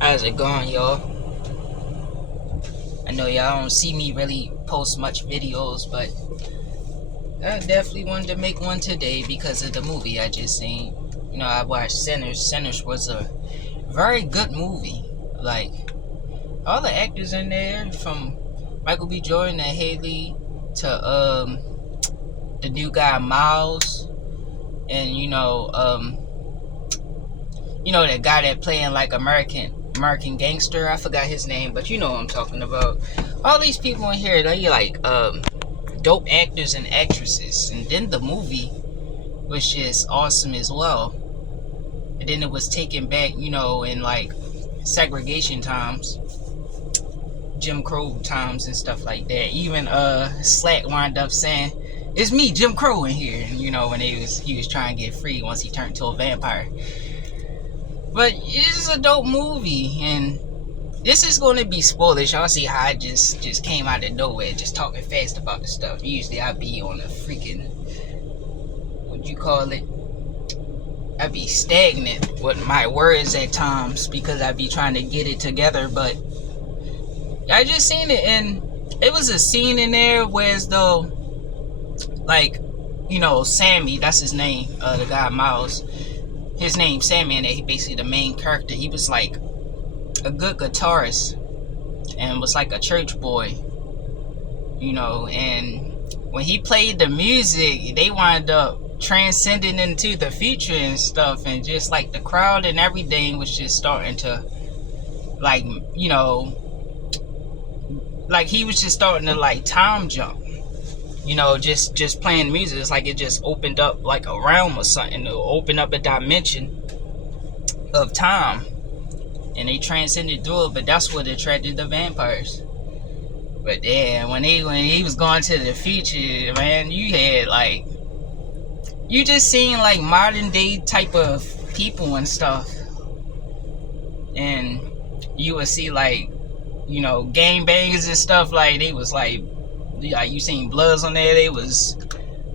How's it going, y'all? I know y'all don't see me really post much videos, but I definitely wanted to make one today because of the movie I just seen. I watched Sinners. Sinners was a very good movie. Like, all the actors in there, from Michael B. Jordan and Haley to the new guy Miles, and that guy that playing like American Gangster. I forgot his name, but you know what I'm talking about. All these people in here, they like dope actors and actresses, and then the movie was just awesome as well. And then it was taken back, in like segregation times, Jim Crow times, and stuff like that. Even Slack wound up saying, "It's me, Jim Crow, in here." And when he was trying to get free once he turned to a vampire. But it's a dope movie, and this is going to be spoilers. Y'all see how I just came out of nowhere, just talking fast about the stuff. Usually I be on a freaking, what you call it? I be stagnant with my words at times because I be trying to get it together. But I just seen it, and it was a scene in there where as though, like, Sammy, that's his name, the guy Miles. His name Sammy, and he basically the main character. He was like a good guitarist and was like a church boy, and when he played the music, they wound up transcending into the future and stuff, and just like the crowd and everything was just starting to like, like he was just starting to like time jump, just playing music. It's like it just opened up like a realm or something, to open up a dimension of time, and they transcended through it. But that's what attracted the vampires. But yeah, when he was going to the future, man, you just seen like modern day type of people and stuff, and you would see like, gang bangers and stuff. Like they was like you seen Bloods on there. They was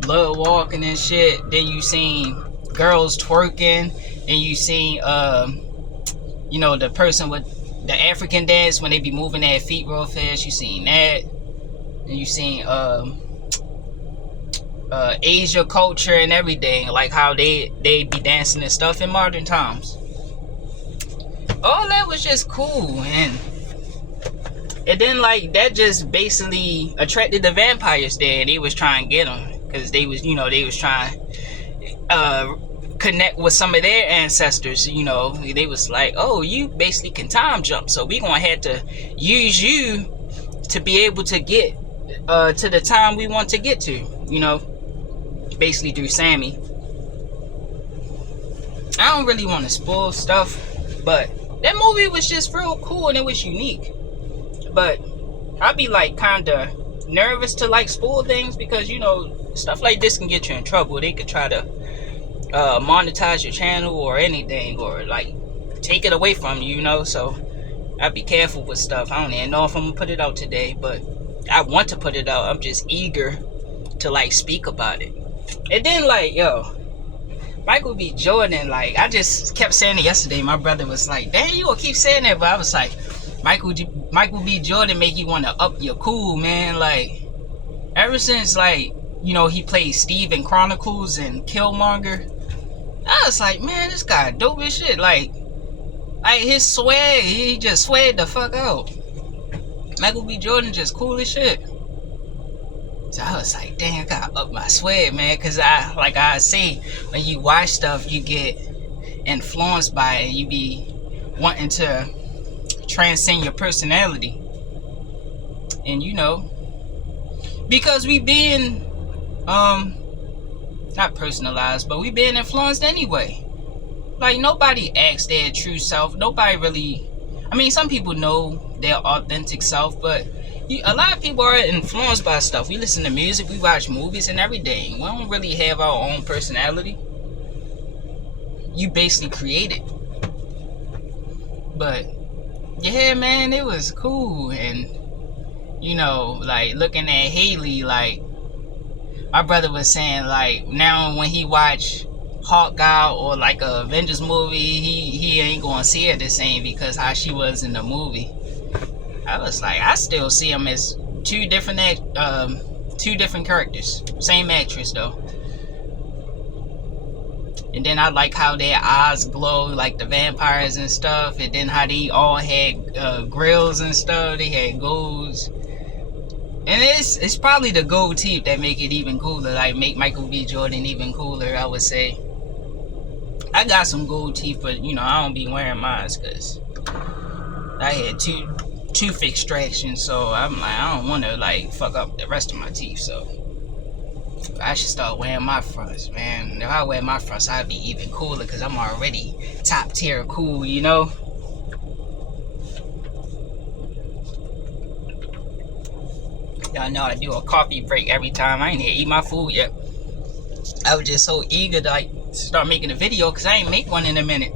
blood walking and shit. Then you seen girls twerking. Then you seen the person with the African dance when they be moving their feet real fast. You seen that. And you seen Asia culture and everything, like how they be dancing and stuff in modern times. All that was just cool, and then like that just basically attracted the vampires there, and they was trying to get them because they was trying connect with some of their ancestors. They was like, oh, you basically can time jump, so we gonna have to use you to be able to get to the time we want to get to, basically through Sammy. I don't really want to spoil stuff, but that movie was just real cool and it was unique. But I'd be like kind of nervous to like spoil things because stuff like this can get you in trouble. They could try to monetize your channel or anything, or like take it away from you, so I'd be careful with stuff. I don't even know if I'm gonna put it out today, but I want to put it out. I'm just eager to like speak about it. And then like, Michael B. Jordan, like I just kept saying it yesterday. My brother was like, "Damn, you gonna keep saying that?" But I was like, Michael B. Jordan make you want to up your cool, man. Like ever since like he played Steve in Chronicles and Killmonger, I was like, man, this guy dope as shit. Like his swag, he just swagged the fuck out. Michael B. Jordan just cool as shit. So I was like, dang, I gotta up my swag, man, because I say, when you watch stuff, you get influenced by it. You be wanting to transcend your personality. And because we being not personalized, but we being influenced anyway. Like nobody acts their true self. Nobody really, some people know their authentic self, but a lot of people are influenced by stuff. We listen to music, we watch movies and everything. We don't really have our own personality. You basically create it. But yeah, man, it was cool. And like looking at Haley, like my brother was saying, like now when he watch Hawkeye or like a Avengers movie, he ain't gonna see her the same because how she was in the movie. I was like, I still see them as two different characters, same actress though. And then I like how their eyes glow like the vampires and stuff, and then how they all had grills and stuff. They had golds. And it's probably the gold teeth that make it even cooler, like make Michael B. Jordan even cooler, I would say. I got some gold teeth, but you know, I don't be wearing mine because I had tooth extraction, so I'm like, I don't want to like fuck up the rest of my teeth, so I should start wearing my fronts, man. If I wear my fronts, I'd be even cooler because I'm already top tier cool, you know? Y'all know I do a coffee break every time. I ain't here eat my food yet. I was just so eager to like start making a video because I ain't make one in a minute.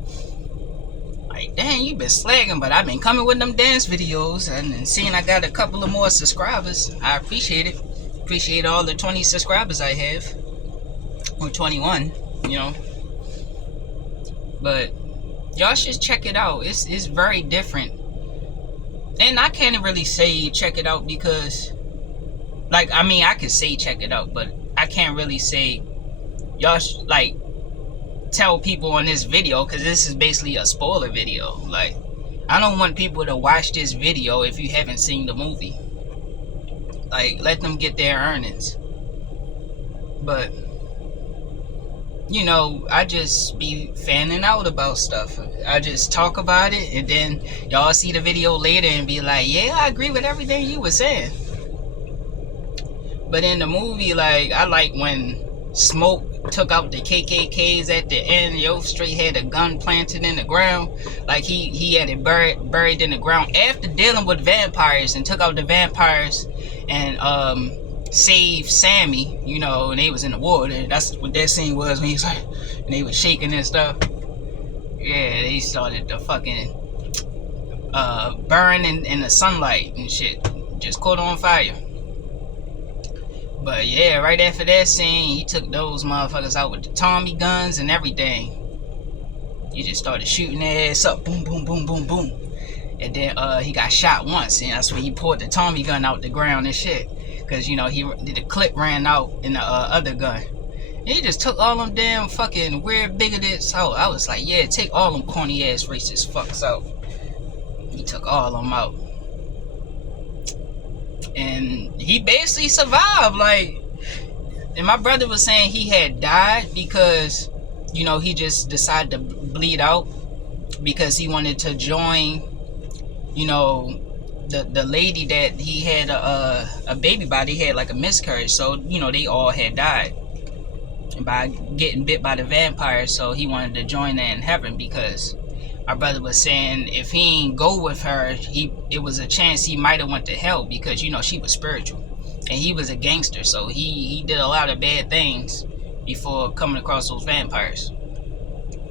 Like, dang, you been slagging, but I've been coming with them dance videos and seeing I got a couple of more subscribers. I appreciate it. Appreciate all the 20 subscribers I have. Or 21, you know. But y'all should check it out. It's very different. And I can't really say check it out because, like, I mean, I could say check it out, but I can't really say y'all like tell people on this video because this is basically a spoiler video. Like, I don't want people to watch this video if you haven't seen the movie. Like, let them get their earnings. But you know, I just be fanning out about stuff. I just talk about it, and then y'all see the video later and be like, yeah, I agree with everything you were saying. But in the movie, like, I like when Smoke took out the KKKs at the end. Yo straight had a gun planted in the ground. Like, he had it buried in the ground after dealing with vampires and took out the vampires and save Sammy, you know, and they was in the water. That's what that scene was when he's like, and they was shaking and stuff. Yeah, they started to fucking burn in the sunlight and shit. Just caught on fire. But yeah, right after that scene, he took those motherfuckers out with the Tommy guns and everything. He just started shooting their ass up, boom, boom, boom, boom, boom. And then he got shot once, and that's when he pulled the Tommy gun out the ground and shit. Because, you know, the clip ran out in the other gun. And he just took all them damn fucking weird bigots out. I was like, yeah, take all them corny ass racist fucks out. He took all of them out. And he basically survived. Like, and my brother was saying he had died because, you know, he just decided to bleed out because he wanted to join, you know, the lady that he had a baby by. They had like a miscarriage, so you know they all had died by getting bit by the vampire. So he wanted to join that in heaven because my brother was saying if he ain't go with her, it was a chance he might have went to hell because, you know, she was spiritual and he was a gangster, so he did a lot of bad things before coming across those vampires.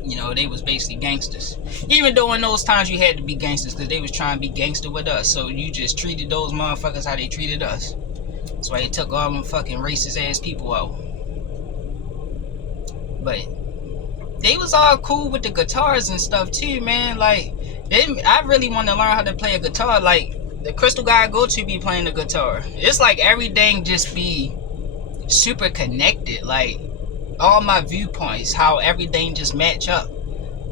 You know, they was basically gangsters. Even though in those times you had to be gangsters because they was trying to be gangster with us. So you just treated those motherfuckers how they treated us. That's why they took all them fucking racist ass people out. But they was all cool with the guitars and stuff too, man. Like, I really want to learn how to play a guitar. Like, the crystal guy I go to be playing the guitar. It's like everything just be super connected. Like, all my viewpoints, how everything just match up.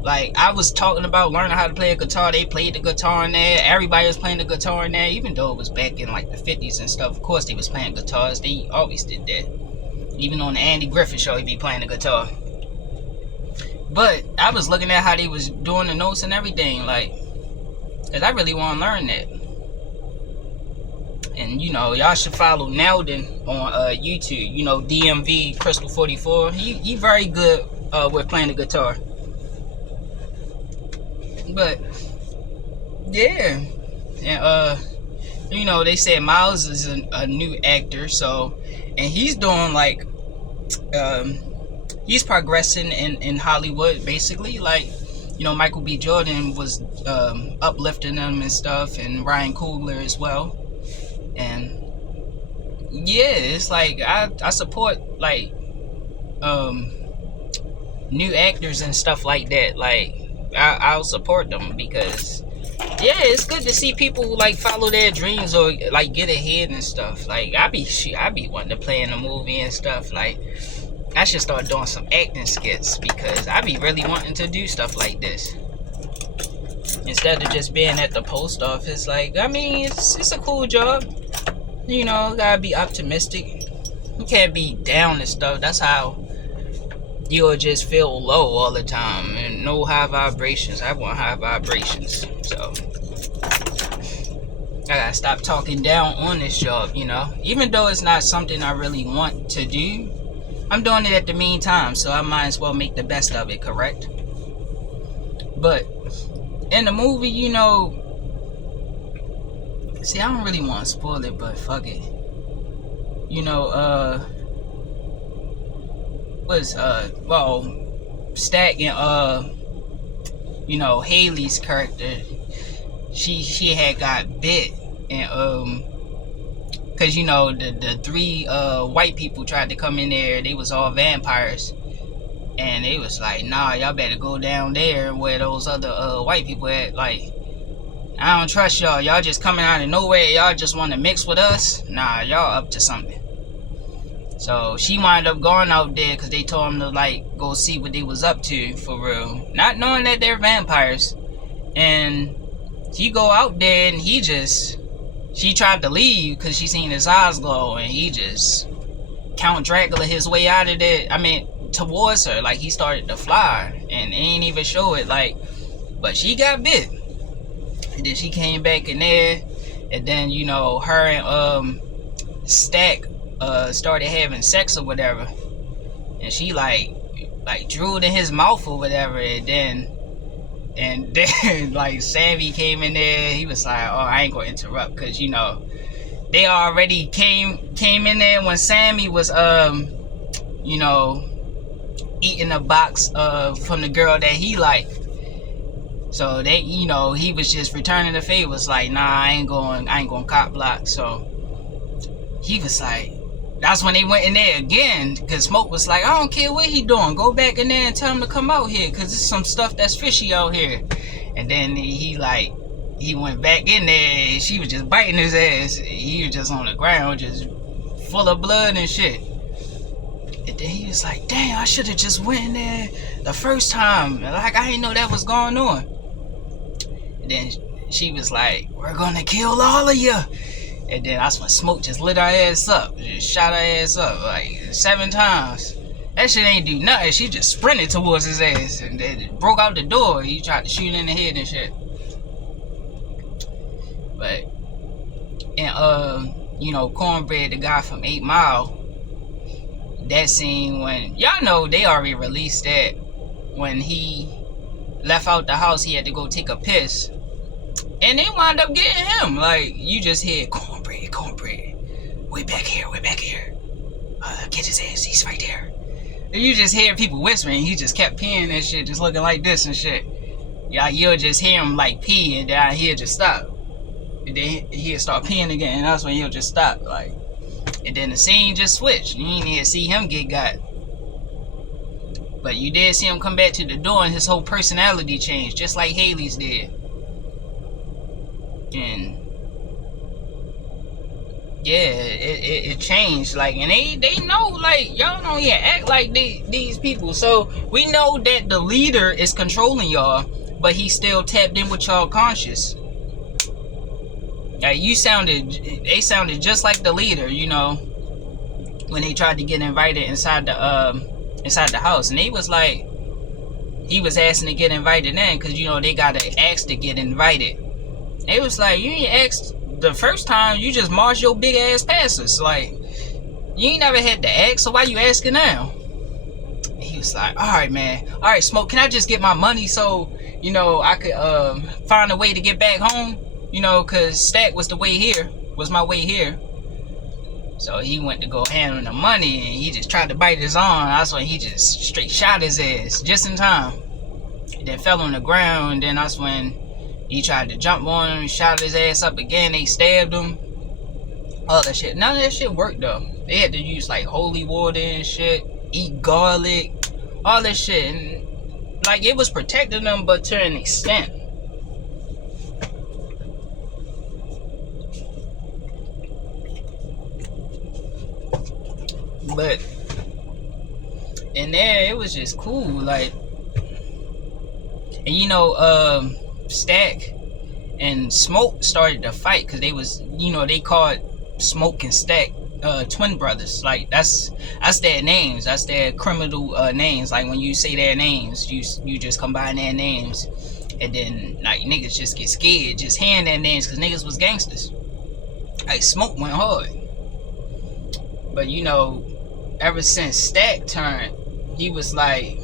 Like, I was talking about learning how to play a guitar. They played the guitar in there. Everybody was playing the guitar in there. Even though it was back in like the 50s and stuff. Of course they was playing guitars. They always did that. Even on the Andy Griffith show, he'd be playing the guitar. But I was looking at how they was doing the notes and everything. Like, because I really want to learn that. And, you know, y'all should follow Nelden on YouTube. You know, DMV Crystal 44. He very good with playing the guitar. But, yeah. And, you know, they said Miles is a new actor. So, and he's doing, like, he's progressing in Hollywood, basically. Like, you know, Michael B. Jordan was uplifting him and stuff. And Ryan Coogler as well. And yeah, it's like I support like new actors and stuff like that, like I'll support them because yeah, it's good to see people who like follow their dreams or like get ahead and stuff. Like I be wanting to play in a movie and stuff. Like I should start doing some acting skits because I be really wanting to do stuff like this instead of just being at the post office. Like I mean, it's a cool job. You know, gotta be optimistic. You can't be down and stuff. That's how you'll just feel low all the time and no high vibrations. I want high vibrations. So I gotta stop talking down on this job, you know. Even though it's not something I really want to do, I'm doing it at the meantime, so I might as well make the best of it, correct? But in the movie, you know, see, I don't really want to spoil it, but fuck it. You know, Stack and you know, Haley's character, she had got bit, and cause you know the three white people tried to come in there. They was all vampires, and they was like, nah, y'all better go down there where those other white people at. Like, I don't trust y'all. Y'all just coming out of nowhere. Y'all just want to mix with us. Nah, y'all up to something. So she wound up going out there because they told him to like go see what they was up to for real, not knowing that they're vampires. And he go out there and she tried to leave because she seen his eyes glow, and he just Count Dracula his way out of there. I mean, towards her, like he started to fly and ain't even show it. Like, but she got bit, and then she came back in there, and then you know her and Stack started having sex or whatever, and she like drew it in his mouth or whatever, and then like Sammy came in there. He was like, oh, I ain't gonna interrupt because you know they already came in there when Sammy was you know eating a box from the girl that he liked. So they, you know, he was just returning the favor. Was like, nah, I ain't going cop block. So he was like, that's when they went in there again, because Smoke was like, I don't care what he doing, go back in there and tell him to come out here, because there's some stuff that's fishy out here. And then he went back in there, and she was just biting his ass. He was just on the ground, just full of blood and shit. And then he was like, damn, I should have just went in there the first time. Like, I didn't know that was going on. And then she was like, we're gonna kill all of you. And then that's when Smoke just lit her ass up. Just shot her ass up like 7 times. That shit ain't do nothing. She just sprinted towards his ass and then broke out the door. He tried to shoot in the head and shit. But, and you know, Cornbread, the guy from 8 Mile, that scene when, y'all know they already released that, when he left out the house, he had to go take a piss. And they wound up getting him. Like, you just hear, cornbread. Way back here. Get his ass, he's right there. And you just hear people whispering. He just kept peeing and shit, just looking like this and shit. Yeah, you'll just hear him like pee, and then he'll just stop. And then he'll start peeing again, and that's when he'll just stop. Like, and then the scene just switched. You didn't even see him get got. But you did see him come back to the door, and his whole personality changed, just like Haley's did. And yeah, it changed. Like, and they know, like, y'all don't even act like these people. So we know that the leader is controlling y'all, but he still tapped in with y'all conscious. Like, they sounded just like the leader, you know, when they tried to get invited inside the house. And he was asking to get invited in, because you know they gotta ask to get invited. They was like, you ain't asked the first time, you just marched your big ass past us. Like, you ain't never had to ask, so why you asking now? And he was like, alright, man. Alright, Smoke, can I just get my money so, you know, I could find a way to get back home? You know, because Stack was my way here. So he went to go hand him the money, and he just tried to bite his arm. That's when he just straight shot his ass, just in time. And then fell on the ground, and then that's when he tried to jump on him, shot his ass up again. They stabbed him. All that shit. None of that shit worked though. They had to use like holy water and shit, eat garlic, all this shit, and like it was protecting them, but to an extent. But in there, it was just cool, like, and you know, Stack and Smoke started to fight because they was, you know, they called Smoke and Stack twin brothers. Like that's their names. That's their criminal names. Like when you say their names, you just combine their names, and then like niggas just get scared just hearing their names because niggas was gangsters. Like Smoke went hard, but you know, ever since Stack turned, he was like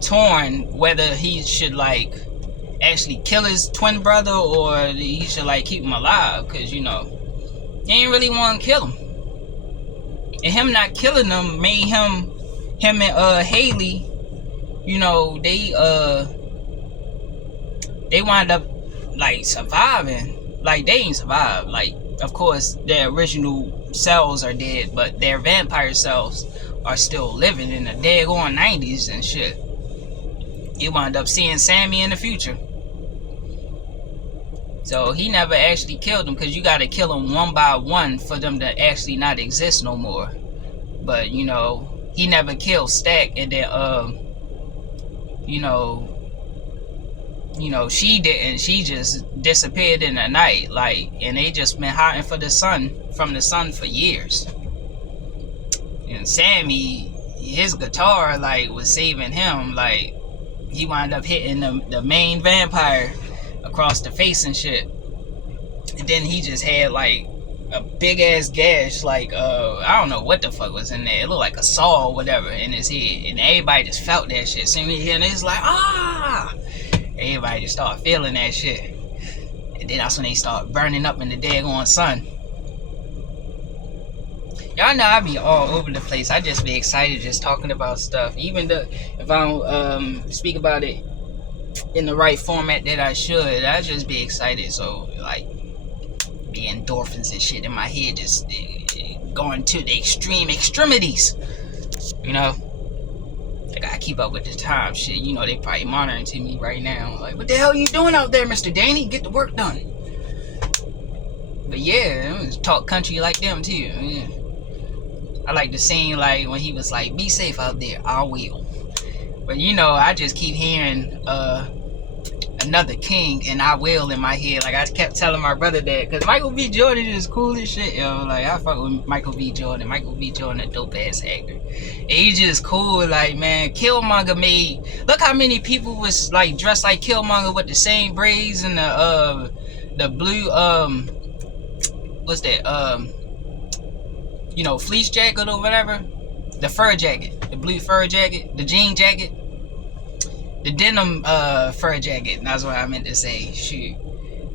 torn whether he should like actually kill his twin brother or he should like keep him alive, because you know he ain't really want to kill him, and him not killing them made him and Haley, you know, they wind up like surviving. Like they ain't survived. Like of course their original cells are dead, but their vampire cells are still living in the daggone 90s and shit. You wind up seeing Sammy in the future. So he never actually killed them, because you gotta kill them one by one for them to actually not exist no more. But you know, he never killed Stack, and then you know, she didn't. She just disappeared in the night, like, and they just been hiding from the sun for years. And Sammy, his guitar like was saving him. Like he wound up hitting the main vampire across the face and shit, and then he just had like a big ass gash, like I don't know what the fuck was in there. It looked like a saw or whatever in his head, and everybody just felt that shit. See me here, and it's like everybody just started feeling that shit, and then that's when they start burning up in the daggone sun. Y'all know I be all over the place. I just be excited just talking about stuff, even if I don't speak about it in the right format that I should. I just be excited. So like the endorphins and shit in my head just going to the extremities. You know, I gotta keep up with the time shit. You know, they probably monitoring to me right now. Like, what the hell you doing out there, Mr. Danny? Get the work done. But yeah, talk country like them too. Yeah. I like the scene like when he was like, "Be safe out there, I will." But you know, I just keep hearing another king and "I will" in my head. Like I kept telling my brother that, because Michael B. Jordan is cool as shit, yo. Like I fuck with Michael B. Jordan. Michael B. Jordan, a dope ass actor. And he's just cool. Like, man, Killmonger made. Look how many people was like dressed like Killmonger with the same braids and the blue what's that you know, fleece jacket or whatever, the fur jacket, the blue fur jacket, the jean jacket, the denim fur jacket. That's what I meant to say. Shoot,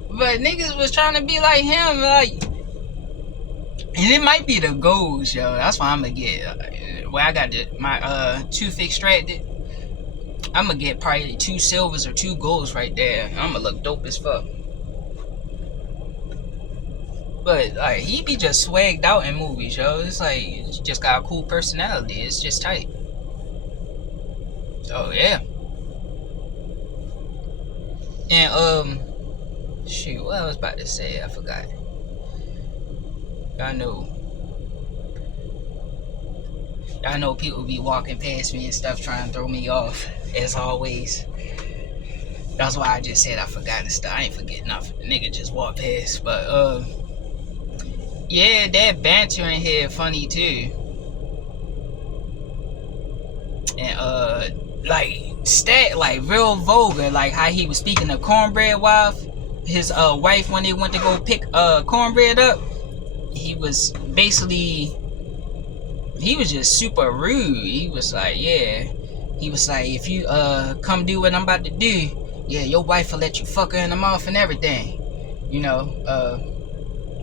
but niggas was trying to be like him, like, and it might be the golds, yo. That's why I'm gonna get. Where I got my tooth extracted, I'm gonna get probably 2 silvers or 2 golds right there. I'm gonna look dope as fuck. But like he be just swagged out in movies, yo. It's like it's just got a cool personality. It's just tight. So yeah. And shoot, what I was about to say, I forgot. Y'all know people be walking past me and stuff trying to throw me off, as always. That's why I just said I forgot the stuff. I ain't forget nothing. The nigga just walked past. But yeah, that banter in here funny too. And like Stat, like real vulgar, like how he was speaking to Cornbread wife, his wife, when they went to go pick Cornbread up. He was basically, he was just super rude. He was like, yeah, he was like, if you come do what I'm about to do, yeah, your wife will let you fuck her in the mouth and everything, you know.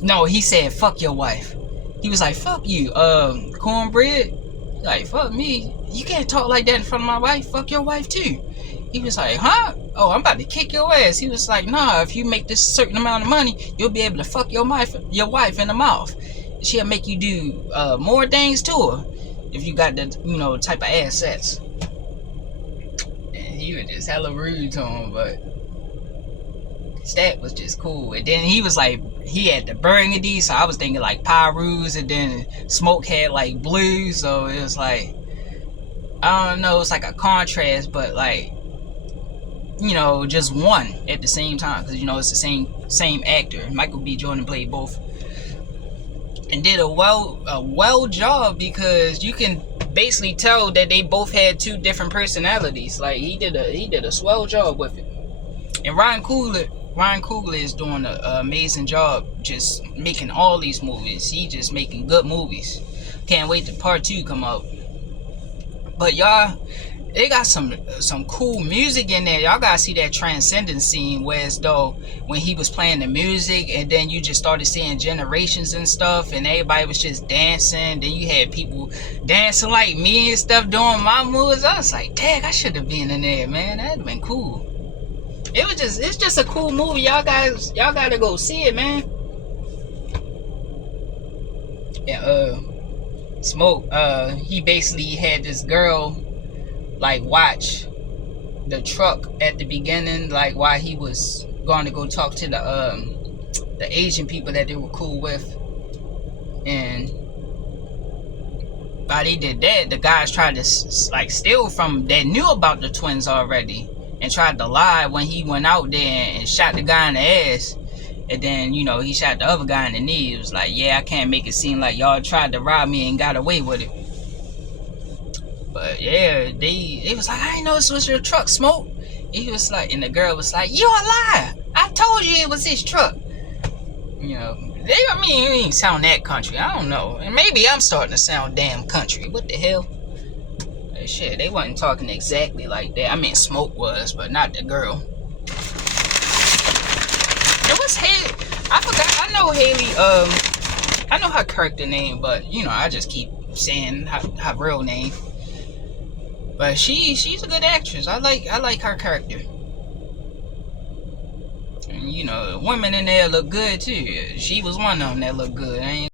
No, he said, fuck your wife. He was like, fuck you, Cornbread. Like, fuck me. You can't talk like that in front of my wife. Fuck your wife, too. He was like, huh? Oh, I'm about to kick your ass. He was like, nah, if you make this certain amount of money, you'll be able to fuck your wife in the mouth. She'll make you do more things to her. if you got the type of assets. And he was just hella rude to him, but Stat was just cool. And then he was like, he had the burgundy, so I was thinking like Pyrus, and then Smoke had like blue, so it was like, I don't know, it's like a contrast, but like, just one at the same time, because it's the same actor. Michael B. Jordan played both, and did a well job, because you can basically tell that they both had two different personalities. Like he did a swell job with it. And Ryan Coogler is doing an amazing job just making all these movies. He just making good movies. Can't wait to part 2 come out. But y'all, they got some cool music in there. Y'all gotta see that Transcendence scene where as though when he was playing the music, and then you just started seeing generations and stuff, and everybody was just dancing. Then you had people dancing like me and stuff doing my moves. I was like, dang, I should have been in there, man. That'd been cool. It's just a cool movie. Y'all gotta go see it, man. Yeah, Smoke, he basically had this girl like watch the truck at the beginning, like while he was going to go talk to the Asian people that they were cool with. And while they did that, the guys tried to like steal from that knew about the twins already, and tried to lie when he went out there and shot the guy in the ass. And then, he shot the other guy in the knee. It was like, yeah, I can't make it seem like y'all tried to rob me and got away with it. But yeah, they was like, I didn't know this was your truck, Smoke. He was like, and the girl was like, you a liar. I told you it was his truck. It didn't sound that country. I don't know. And maybe I'm starting to sound damn country. What the hell? Shit, they wasn't talking exactly like that. I mean, Smoke was, but not the girl. It was Haley. I forgot. I know Haley. I know her character name, but I just keep saying her real name. But she's a good actress. I like her character. And the women in there look good too. She was one of them that looked good.